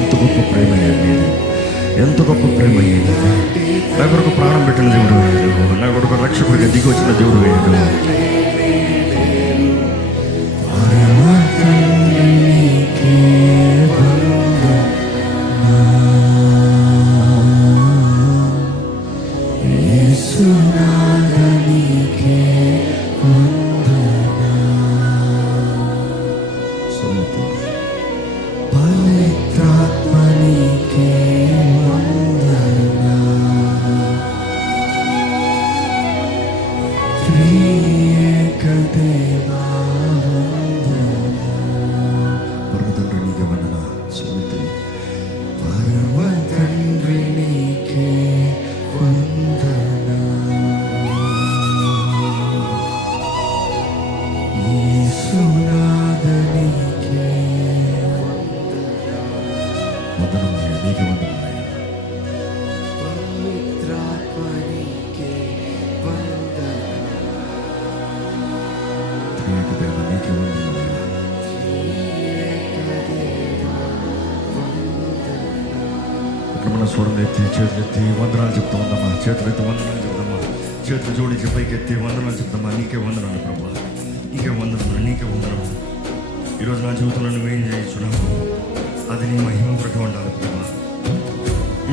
ఎంత గొప్ప ప్రేమ అయ్యేది, ఎంత గొప్ప ప్రేమ అయ్యేది. నా కొరకు ప్రాణం పెట్టిన దేవుడు అయ్యాడు, నా కొరకు రక్షకుడిగా దిగి వచ్చిన దేవుడు అయ్యాడు. స్వరమెత్తి చేతులెత్తి వందనాలు చెప్తా ఉందమ్మా. చేతులెత్తి వందనాలు చెప్తామా. చేతులు జోడించి పైకెత్తి వందనాలు చెప్తామా. నీకే వందనాలు ప్రభా, నీకే వందనాలు, నీకే వందనాలు. ఈరోజు నా జీవితంలో నువ్వేం చేయించున్నావు అది నీ మహిమ కొరకు ఉండాలి ప్రభా.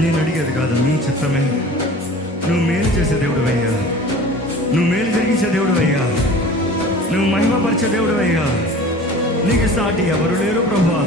నేను అడిగేది కాదు, నీ చిత్తమే. నువ్వు మేలు చేసే దేవుడు అయ్యా, నువ్వు మేలు జరిగించే దేవుడు అయ్యా, నువ్వు మహిమపరిచే దేవుడు అయ్యా. నీకు సాటి ఎవరు లేరు ప్రభా.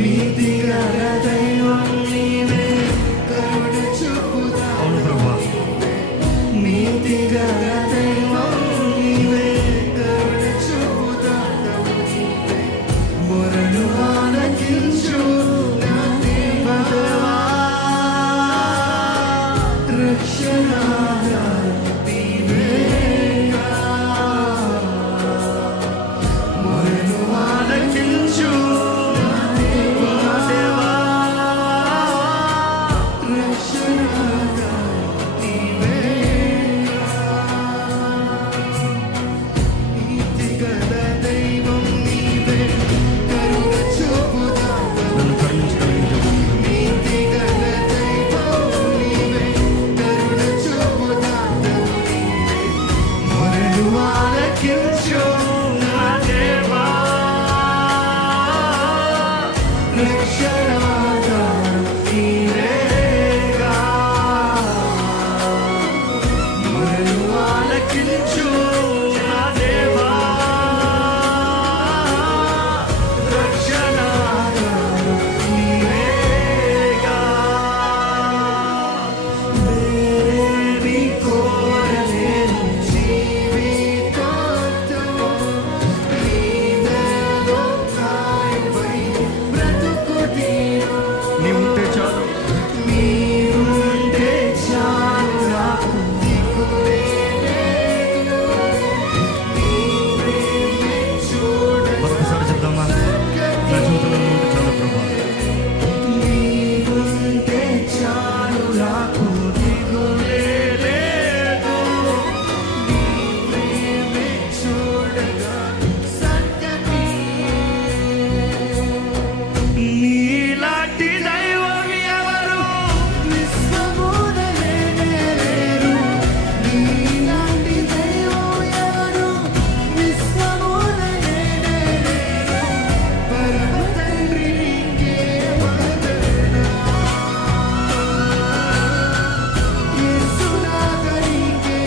నీతి గల దైవం నీవే కరుణ చూపుదా అవును ప్రభా నీతి గల దైవం నీవే కరుణ చూపుదా మొరను ఆలకించు నా దేవదేవా రక్షణగా నీవేగా మొరను ఆలకించు నా దేవదేవా రక్షణగా నీవేగా నీతి గల దైవం నీవే కరుణ చూపుదా నన్ను కరుణించగలిగిన నీతి గల దైవం నీవే కరుణ చూపుదా మొరను ఆలకించు నా దేవా రక్షణగా నీవేగా మొరను ఆలకించు నా దేవా రక్షణగా నీవేగా వేరేది కోరలేను జీవితాంతం నీవేదో కాయపై బ్రతుకుతీను నీ ఉంటే చాలు నీవుంటే చాలు నాకు దిక్కులే లేదు నీవే చూడగా మరొకసారి చెప్దామా నా జీవితంలో ఉంటే చాలు ప్రభా నీవుంటే చాలు నాకు దిగులే లేదు నీవే చూడగా సంగతి నీలాంటి దైవం ఎవరు విశ్వమున లేరు నీలాంటి దైవం ఎవరు విశ్వమున లేరు పరమ తండ్రి నీకే వందనా యేసునాథ నీకే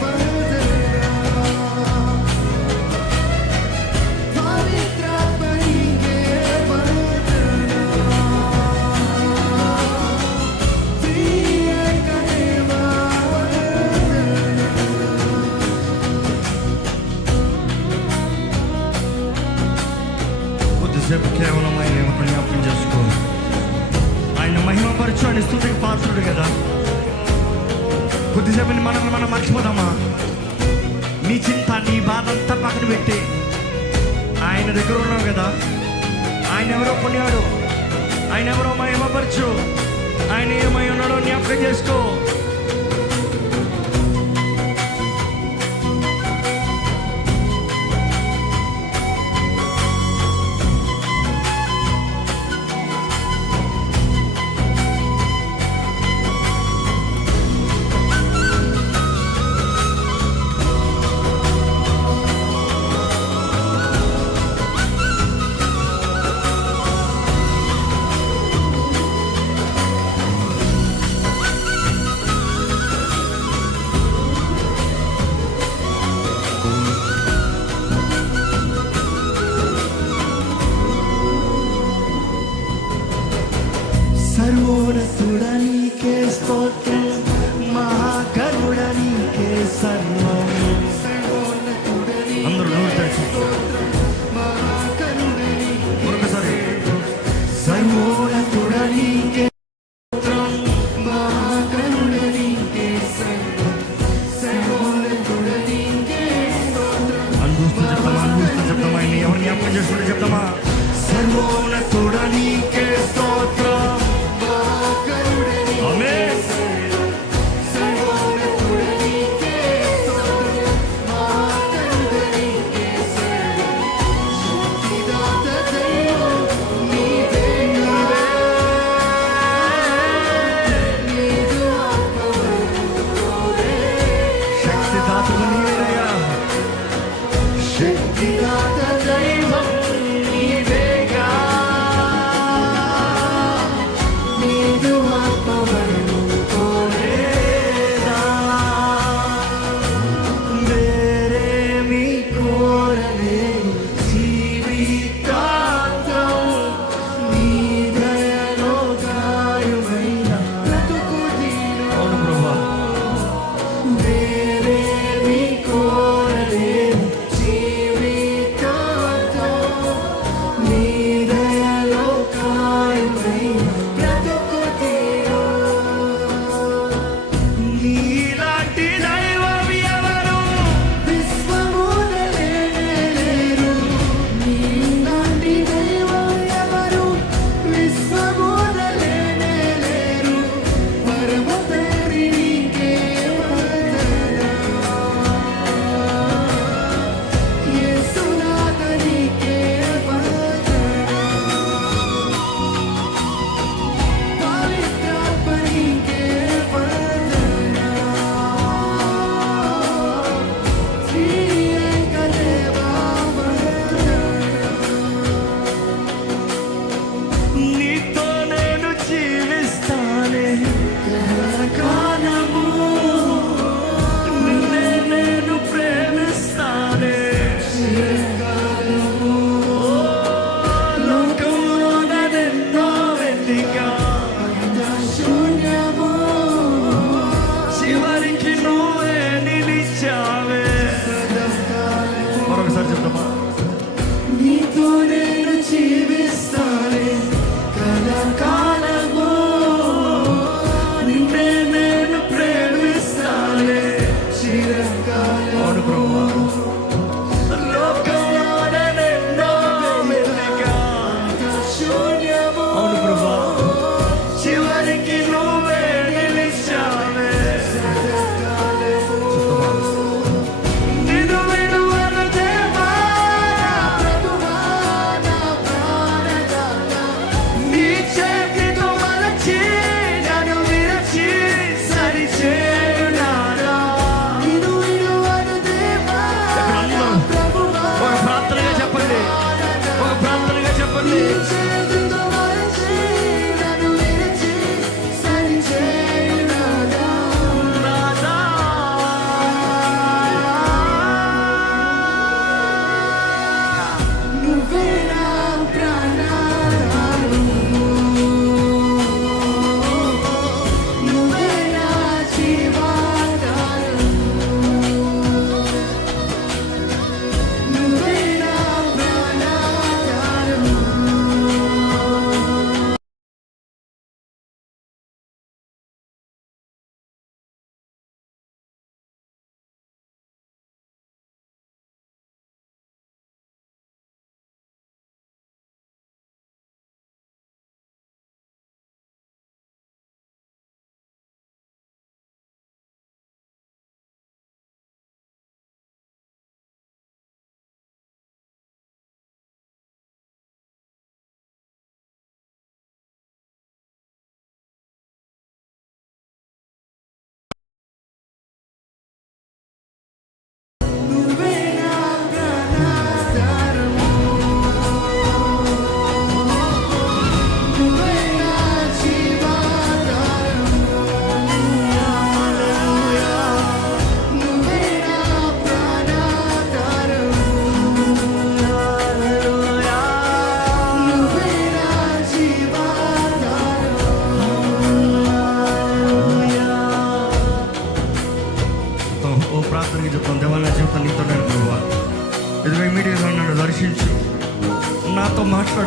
వందనా పవిత్రాత్మ నీకే వందనా త్రియేక దేవా కొద్దిసేపు కేవలం ఆయన ఏమో జ్ఞాపకం చేసుకో ఆయన మహిమపరచు అని స్తుతికి పాత్రుడు కదా కొద్దిసేపు మనల్ని మనం మర్చిపోదామా నీ చింత నీ బాధ అంతా పక్కన పెట్టి ఆయన దగ్గర ఉన్నావు కదా ఆయన ఎవరో కొనియాడు ఆయన ఎవరో మహిమపరచు ఆయన ఏమై ఉన్నాడో జ్ఞాపకం చేసుకో సర్వోన్నతుడ నీకే స్తోత్రం మహాకరుణ నీకే సర్వం సర్వోన్నతుడ అందరూ నోరు తెరిచి మహాకరుణ నీకే మరొకసారి సర్వోన్నతుడ నీకే స్తోత్రం మహాకరుణ నీకే సర్వం సర్వోన్నతుడ నీకే స్తోత్రం అనుభూస్తూ చెప్తామా ఆయన ఎవరు జ్ఞాపకం చేసుకుంటే చెప్తామా సర్వోన్నతుడ నీకే స్తోత్రం మహాకరుణ నీకే ఆమేన్ సర్వోన్నతుడ నీకే స్తోత్రం మహాకరుణ నీకే సర్వం శక్తిదాత దైవం నీవే నీదు ఆత్మవరుడే శక్తిదాతకు నీవేనయ్యా శక్తిదాత దైవం నీవేగా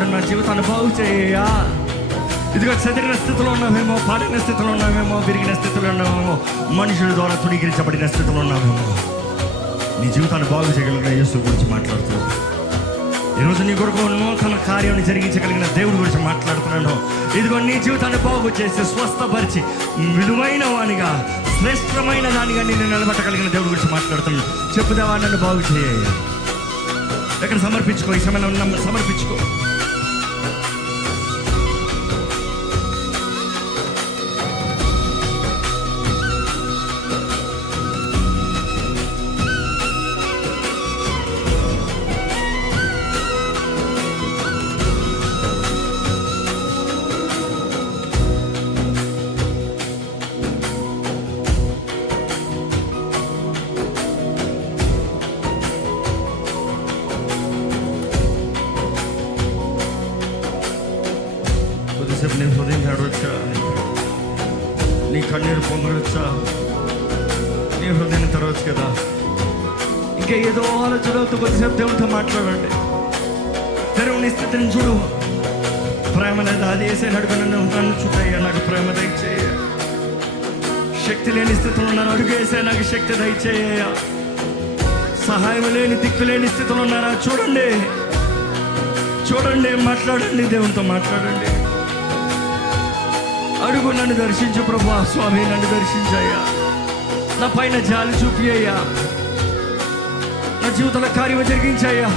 మాట్లాడి నా జీవితాన్ని బాగు చేయ్యా. ఇదిగో చదివిన స్థితిలో ఉన్నామేమో, పాడిన స్థితిలో ఉన్నామేమో, విరిగిన స్థితిలో ఉన్నామేమో, మనుషుల ద్వారా తుడిగిరించబడిన స్థితిలో ఉన్నామేమో. నీ జీవితాన్ని బాగు చేయగలిగిన యేసు గురించి మాట్లాడుతున్నాను. ఈరోజు నీ కొరకు నూతన కార్యాన్ని జరిగించగలిగిన దేవుడి గురించి మాట్లాడుతున్నాను. ఇదిగో నీ జీవితాన్ని బాగు చేసి స్వస్థపరిచి విలువైన వానిగా, శ్రేష్టమైన దానిగా నేను నిలబెట్టగలిగిన దేవుడి గురించి మాట్లాడుతున్నాను. చెప్పుదేవా నన్ను బాగు చేయ. ఎక్కడ సమర్పించుకో, ఈ సమయంలో సమర్పించుకో. కొద్దిసేపు నీ హృదయం ఏడవచ్చా, నీ కన్నీరు పొంగొచ్చా, నీ హృదయాన్ని తెరవచ్చు కదా. ఇంకా ఏదో ఆలోచనతో కొద్దిసేపు దేవుడితో మాట్లాడండి. తెరవని స్థితిని చూడు. ప్రేమ లేదా అది వేసే అడుగు, నన్ను చూడయ్యా, నాకు ప్రేమ దయచేయ. శక్తి లేని స్థితిలో ఉన్నాను, అడుగు వేసే నాకు శక్తి దయచేయ. సహాయం లేని, దిక్కు లేని స్థితిలో ఉన్నారా చూడండి. చూడండి, మాట్లాడండి, దేవునితో మాట్లాడండి. అడుగు, నన్ను దర్శించు ప్రభువా. స్వామి, నన్ను దర్శించయ్యా. నా పైన జాలి చూపి అయ్యా. నా జీవితంలో కార్యం జరిగించయ్యా.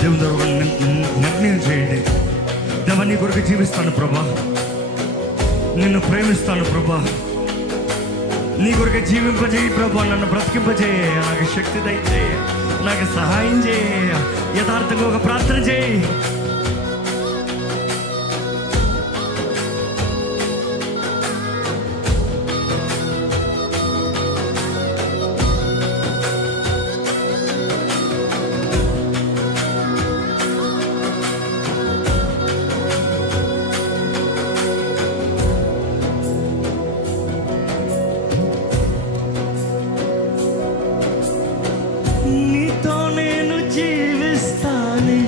దేవుని ద్వారా నిర్ణయం చేయండి. దేవా, నీ కొరకు జీవిస్తాను ప్రభా, నిన్ను ప్రేమిస్తాను ప్రభా, నీ కొరకు జీవింపజేయి ప్రభా, నన్ను బ్రతికింపజేయ, నాకు శక్తి దయచేయ, నాకు సహాయం చేయ. యథార్థంగా ఒక ప్రార్థన చేయి. నీతో నేను జీవిస్తానే,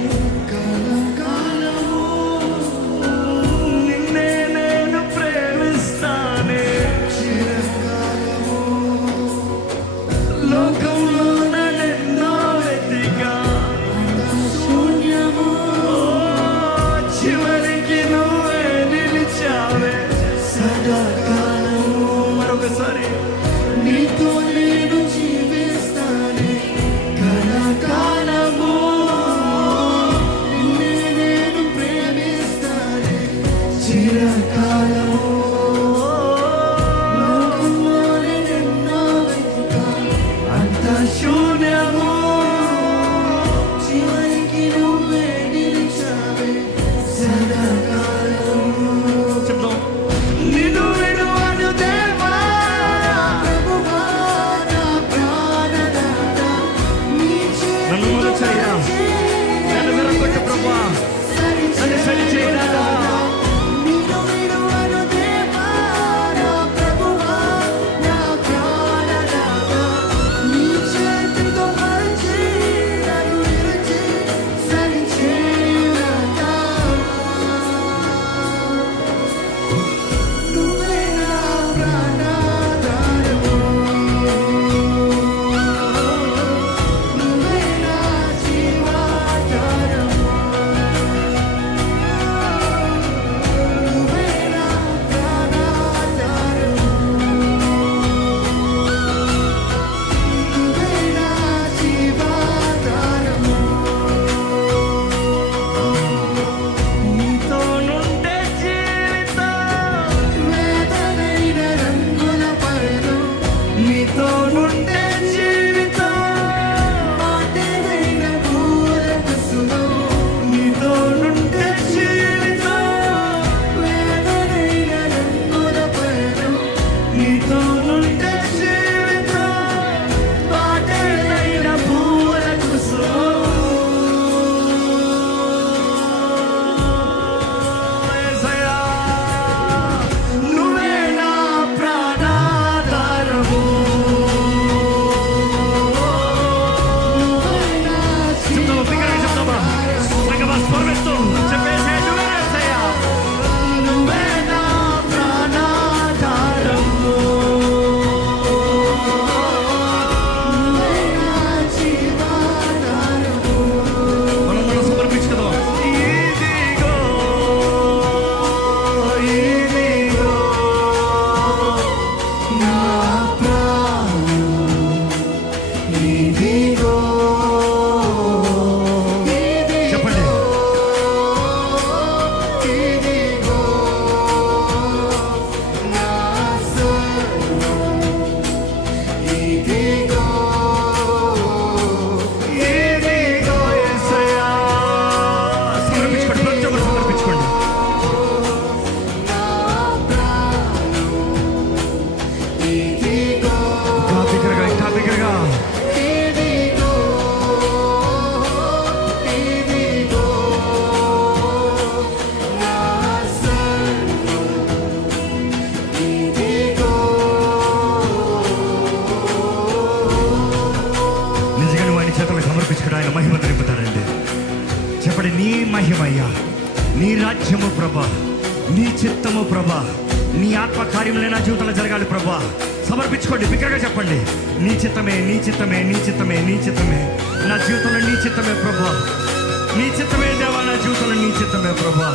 రాజ్యము ప్రభా, నీ చిత్తము ప్రభా, నీ ఆత్మ కార్యములే నా జీవితంలో జరగాలి ప్రభా. సమర్పించుకోండి, బిగ్గరగా చెప్పండి. నీ చిత్తమే, నీ చిత్తమే, నీ చిత్తమే, నీ చిత్తమే నా జీవితంలో, నీ చిత్తమే ప్రభా, నీ చిత్తమే దేవా నా జీవితంలో, నీ చిత్తమే ప్రభా,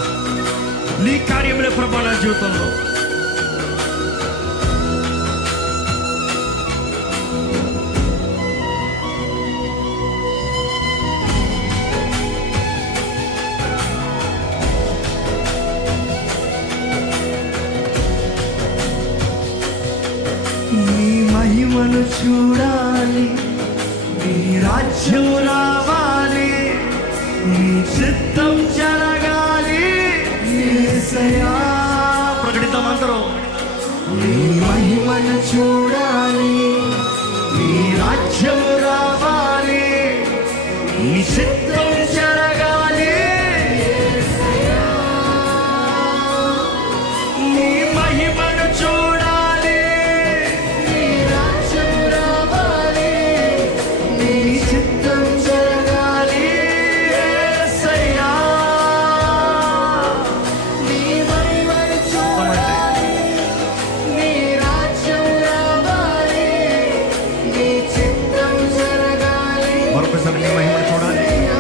నీ కార్యములే ప్రభా నా జీవితంలో. నీ మహిమను చూడాలి, నీ రాజ్యం రావాలి, నీ చిత్తం జరగాలి యేసయ్యా. ప్రకటిద్దాం అందరం. నీ మహిమను చూడాలి, నీ రాజ్యం రావాలి, నీ చిత్తం జరగాలి యేసయ్యా. నీ మహిమను చూడాలి, నీ రాజ్యం రావాలి, నీ చిత్తం జరగాలి యేసయ్యా. నీ మహిమను చూడాలి, నీ రాజ్యం రావాలి, నీ చిత్తం జరగాలి మరొకసారి నీ మహిమను చూడాలి, యేసయ్యా.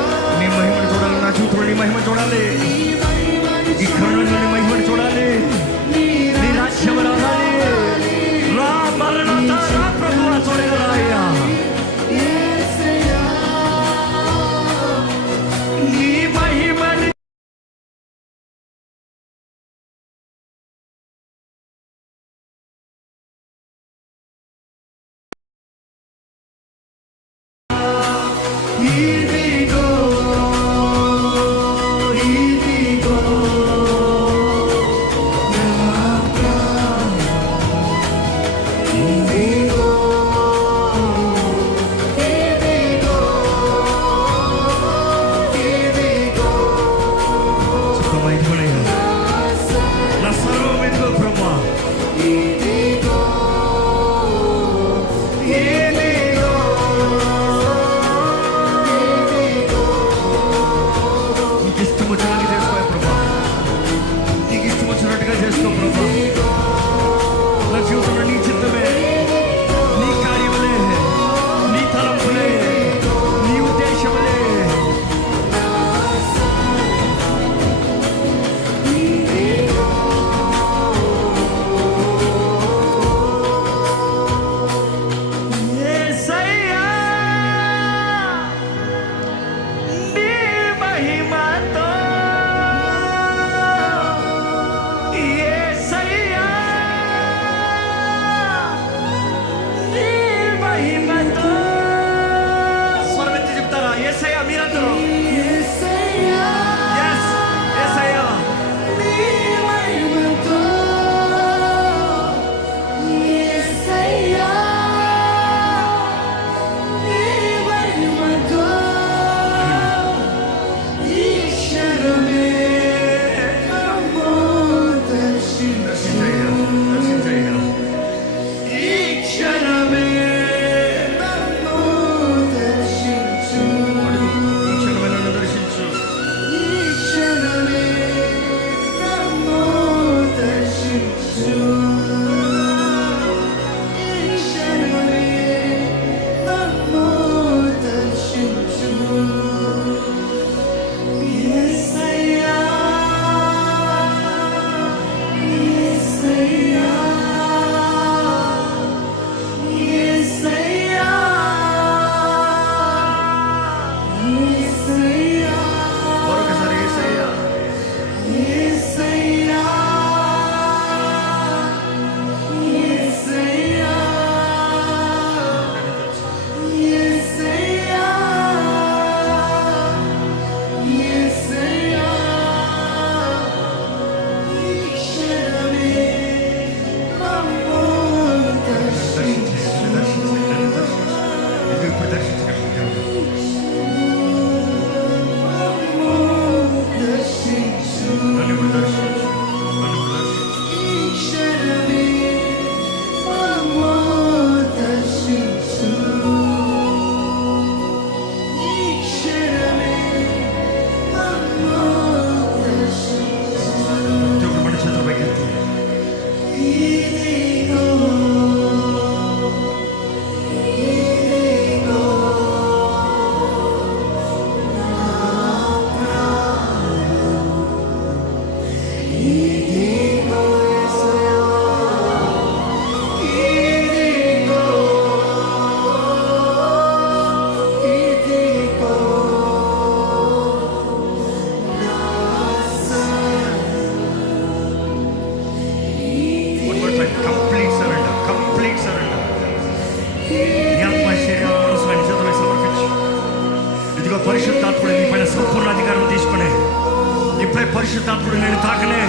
ఇదిగో ఇదిగో నా ప్రాణం ఇదిగో యేసయ్యా ఇదిగో ఇదిగో నా One more time. Complete surrender. Complete surrender. నీ ఆత్మ శరీరం మనసు ఆయన చేతులకు సమర్పించు. ఇదిగో పరిశుద్ధాత్ముడు నీ పైన సంపూర్ణ అధికారం తీసుకునే ఇప్పుడే పరిశుద్ధాత్ముడు నేను తాకనే